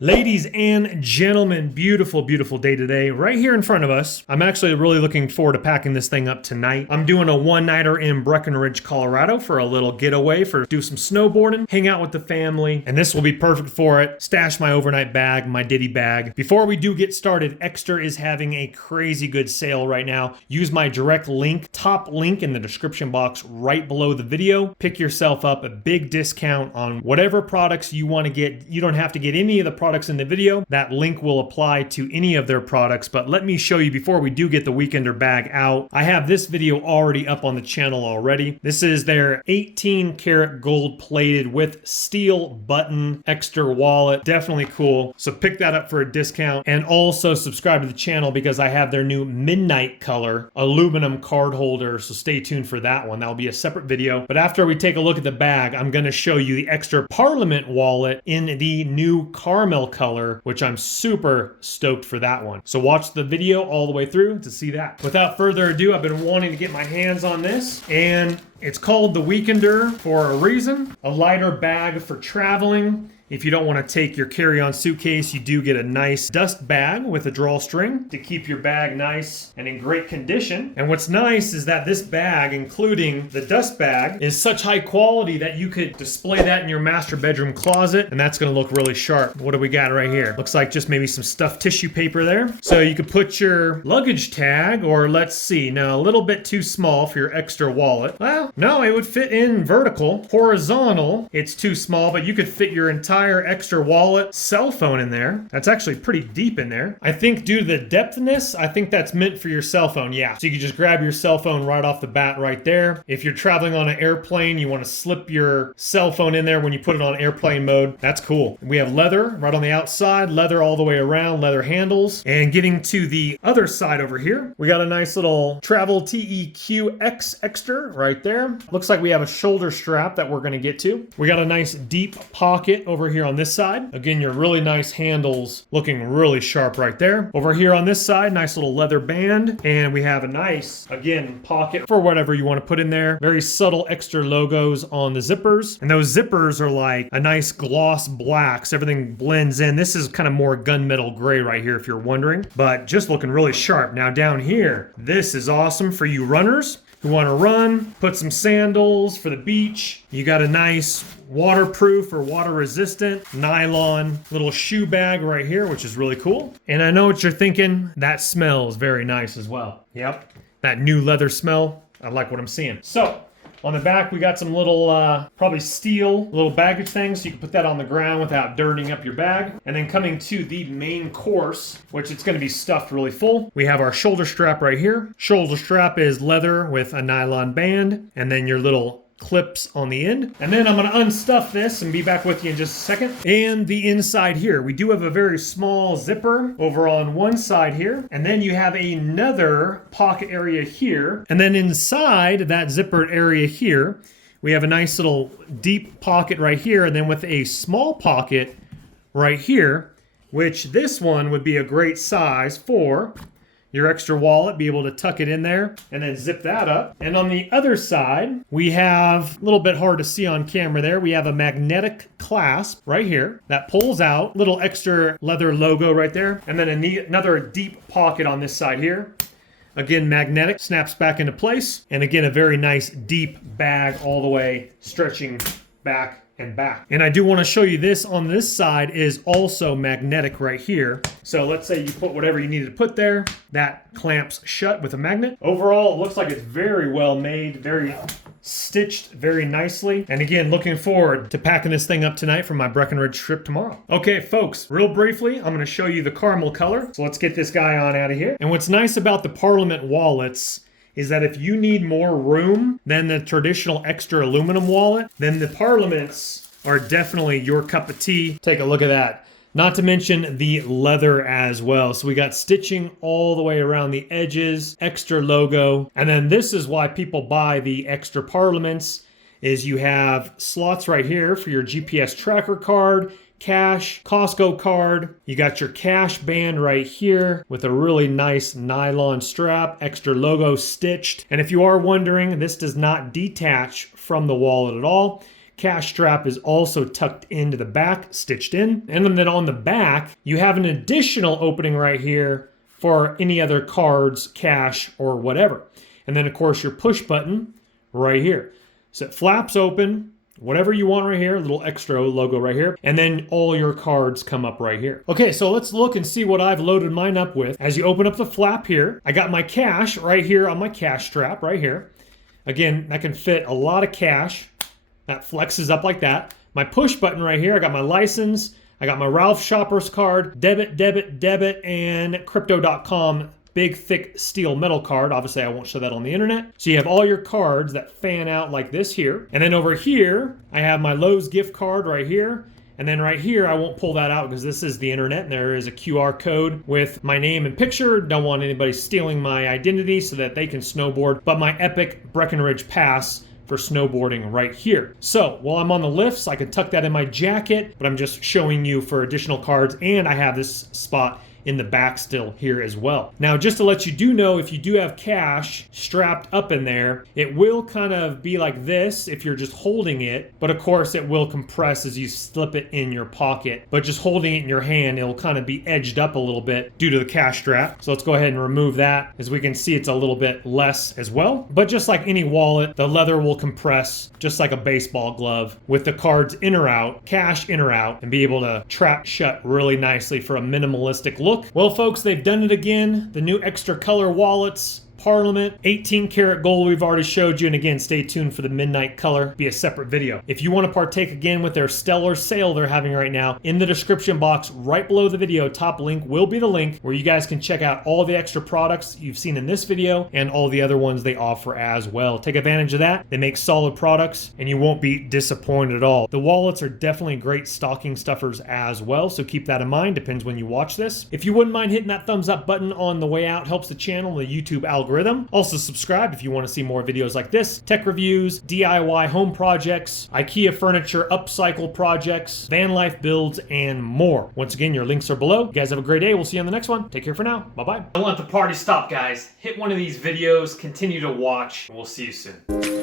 Ladies and gentlemen, beautiful, beautiful day today. Right here in front of us. I'm actually really looking forward to packing this thing up tonight. I'm doing a one-nighter in Breckenridge, Colorado for a little getaway, do some snowboarding, hang out with the family, and this will be perfect for it. Stash my overnight bag, my ditty bag. Before we do get started, Ekster is having a crazy good sale right now. Use my direct link, top link in the description box right below the video. Pick yourself up a big discount on whatever products you want to get. You don't have to get any of the products in the video. That link will apply to any of their products, but let me show you before we do get the weekender bag out. I have this video already up on the channel already. This is their 18 karat gold plated with steel button Ekster wallet. Definitely cool. So pick that up for a discount, and also subscribe to the channel because I have their new midnight color aluminum card holder. So stay tuned for that one. That'll be a separate video. But after we take a look at the bag, I'm going to show you the Ekster Parliament wallet in the new caramel color, which I'm super stoked for that one. So watch the video all the way through to see that. Without further ado, I've been wanting to get my hands on this, and it's called the Weekender for a reason. A lighter bag for traveling. If you don't want to take your carry-on suitcase, you do get a nice dust bag with a drawstring to keep your bag nice and in great condition. And what's nice is that this bag, including the dust bag, is such high quality that you could display that in your master bedroom closet, and that's going to look really sharp. What do we got right here? Looks like just maybe some stuffed tissue paper there. So you could put your luggage tag, or let's see, now a little bit too small for your Ekster wallet. Well, no, it would fit in vertical. Horizontal, it's too small, but you could fit your entire Ekster wallet cell phone in there. That's actually pretty deep in there. I think due to the depthness, I think that's meant for your cell phone. Yeah. So you can just grab your cell phone right off the bat right there. If you're traveling on an airplane, you want to slip your cell phone in there when you put it on airplane mode. That's cool. We have leather right on the outside, leather all the way around, leather handles. And getting to the other side over here, we got a nice little travel TEQX Ekster right there. Looks like we have a shoulder strap that we're going to get to. We got a nice deep pocket over here on this side. Again, your really nice handles looking really sharp right there. Over here on this side, nice little leather band. And we have a nice, again, pocket for whatever you want to put in there. Very subtle Ekster logos on the zippers. And those zippers are like a nice gloss black, so everything blends in. This is kind of more gunmetal gray right here if you're wondering, but just looking really sharp. Now down here, this is awesome for you runners who want to run, put some sandals for the beach. You got a nice waterproof or water resistant nylon little shoe bag right here, which is really cool. And I know what you're thinking, that smells very nice as well. Yep, that new leather smell. I like what I'm seeing. So on the back, we got some little, probably steel little baggage things, so you can put that on the ground without dirtying up your bag. And then coming to the main course, which it's going to be stuffed really full, we have our shoulder strap right here. Shoulder strap is leather with a nylon band, and then your little clips on the end. And then I'm going to unstuff this and be back with you in just a second. And the inside here, we do have a very small zipper over on one side here. And then you have another pocket area here. And then inside that zippered area here, we have a nice little deep pocket right here. And then with a small pocket right here, which this one would be a great size for your Ekster wallet, be able to tuck it in there and then zip that up. And on the other side, we have, a little bit hard to see on camera there, we have a magnetic clasp right here that pulls out, little Ekster leather logo right there, and then another deep pocket on this side here. Again, magnetic, snaps back into place, and again, a very nice deep bag all the way stretching back and back. And I do want to show you this on this side is also magnetic right here. So let's say you put whatever you needed to put there, that clamps shut with a magnet. Overall, it looks like it's very well made, very stitched very nicely. And again, looking forward to packing this thing up tonight for my Breckenridge trip tomorrow. Okay, folks, real briefly, I'm going to show you the caramel color. So let's get this guy on out of here. And what's nice about the Parliament wallets is that if you need more room than the traditional Ekster aluminum wallet, then the Parliaments are definitely your cup of tea. Take a look at that. Not to mention the leather as well. So we got stitching all the way around the edges, Ekster logo. And then this is why people buy the Ekster Parliaments, is you have slots right here for your GPS tracker card, cash, Costco card. You got your cash band right here with a really nice nylon strap, Ekster logo stitched. And if you are wondering, this does not detach from the wallet at all. cash strap is also tucked into the back, stitched in. And then on the back, you have an additional opening right here for any other cards, cash, or whatever. And then of course your push button right here. So it flaps open, whatever you want right here, little extra logo right here, and then all your cards come up right here. Okay, so let's look and see what I've loaded mine up with. As you open up the flap here, I got my cash right here on my cash strap right here. Again, that can fit a lot of cash. That flexes up like that. My push button right here, I got my license, I got my Ralph Shoppers card, debit, and Crypto.com big, thick steel metal card. Obviously, I won't show that on the internet. So you have all your cards that fan out like this here. And then over here, I have my Lowe's gift card right here. And then right here, I won't pull that out because this is the internet and there is a QR code with my name and picture. Don't want anybody stealing my identity so that they can snowboard. But my epic Breckenridge pass for snowboarding right here. So while I'm on the lifts, I can tuck that in my jacket, but I'm just showing you for additional cards. And I have this spot in the back still here as well. Now, just to let you do know, if you do have cash strapped up in there, it will kind of be like this if you're just holding it, but of course it will compress as you slip it in your pocket. But just holding it in your hand, it'll kind of be edged up a little bit due to the cash strap. So let's go ahead and remove that. As we can see, it's a little bit less as well. But just like any wallet, the leather will compress just like a baseball glove with the cards in or out, cash in or out, and be able to trap shut really nicely for a minimalistic look. Well, folks, they've done it again. The new extra color wallets, Parliament, 18 karat gold we've already showed you. And again, stay tuned for the midnight color, be a separate video. If you want to partake again with their stellar sale they're having right now, in the description box right below the video, top link will be the link where you guys can check out all the extra products you've seen in this video and all the other ones they offer as well. Take advantage of that. They make solid products and you won't be disappointed at all. The wallets are definitely great stocking stuffers as well, so keep that in mind. Depends when you watch this. If you wouldn't mind hitting that thumbs up button on the way out, helps the channel, the YouTube algorithm. Also subscribe if you want to see more videos like this, tech reviews, DIY home projects, IKEA furniture upcycle projects, van life builds, and more. Once again, your links are below. You guys have a great day. We'll see you on the next one. Take care for now. Bye-bye. Don't let the party stop, guys. Hit one of these videos, continue to watch, and we'll see you soon.